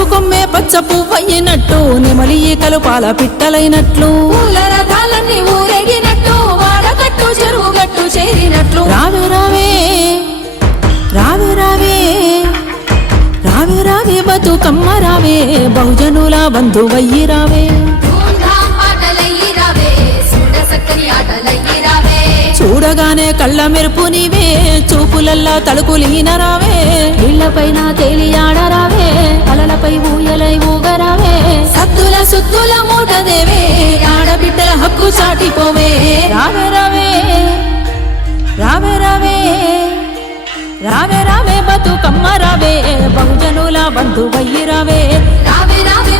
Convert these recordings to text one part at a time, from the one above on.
పసుపు కొమ్మే పచ్చ పువ్వయ్యినట్టు నెమలి ఈకలు పాల పిట్టలైనట్లు. పూల రథాలన్నీ ఊరేగినట్టు వాడకట్టు చెరువు గట్టు చేరినట్లు. రావే రావే రావే రావే రావే రావే బతుకమ్మ రావే బహుజనుల బంధువయ్యి రావే. చూడగానే కళ్ళ మెరుపు నీవే చూపులల్లా తలుపులీన రావే ఇళ్ళపైన తేలియాడరావే అలలపై ఊయలై ఊగరావే. సత్తుల సుత్తుల మూటదేవే ఆడబిడ్డల హక్కు చాటిపోవే. రావే రావే రావే రావే రావే రావే బతుకమ్మ రావే. బహుజనుల బంధువయ్యి రావే. రావే రావే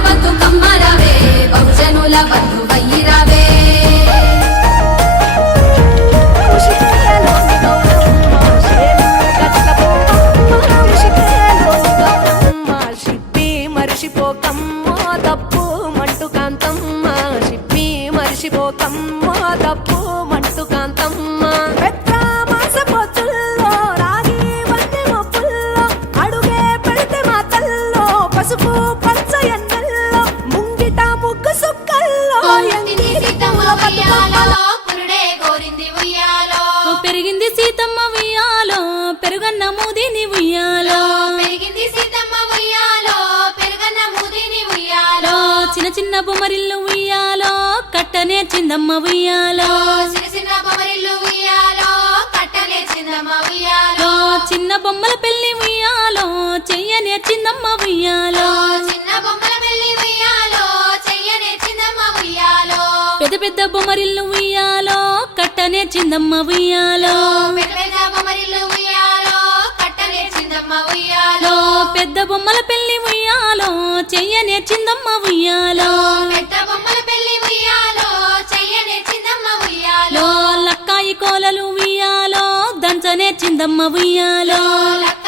కాంతమ్మ షిప్పి మరిషిపోకమ్మో తప్పు మంటు కాంతమ్మ. పసుపు పచ్చ ఎన్నెల్లో ముంగిట ముగ్గు సుక్కల్లో పెరిగింది సీతమ్మ ఉయ్యాలో పెరుగన్న మూదిని ఉయ్యాలో. చిన్న బొమ్మరిల్లు ఉయ్యాలో కట్ట నేర్చిందమ్మ ఉయ్యాలో. చిన్న బొమ్మల పెళ్ళి ఉయ్యాలో చెయ్య నేర్చిందమ్మ ఉయ్యాలో. చిన్న బొమ్మల పెళ్ళి ఉయ్యాలో చెయ్యనే చిన్నమ్మ ఉయ్యాలో. పెద్ద పెద్ద బొమ్మరిల్లు ఉయ్యాలో కట్ట నేర్చిందమ్మ ఉయ్యాలో. పెద్ద పెద్ద బొమ్మరిల్లు ఉయ్యాలో ఉయ్యాలో పెద్ద బొమ్మల పెళ్ళి ఉయ్యాలో చెయ్య నేర్చిందమ్మ ఉయ్యాలో పెద్ద బొమ్మల పెళ్ళి ఉయ్యాలో చెయ్యనే చిన్నమ్మ ఉయ్యాలో. లక్కాయి కోలలు ఉయ్యాలో దంచ నేర్చిందమ్మ ఉయ్యాలో. లక్క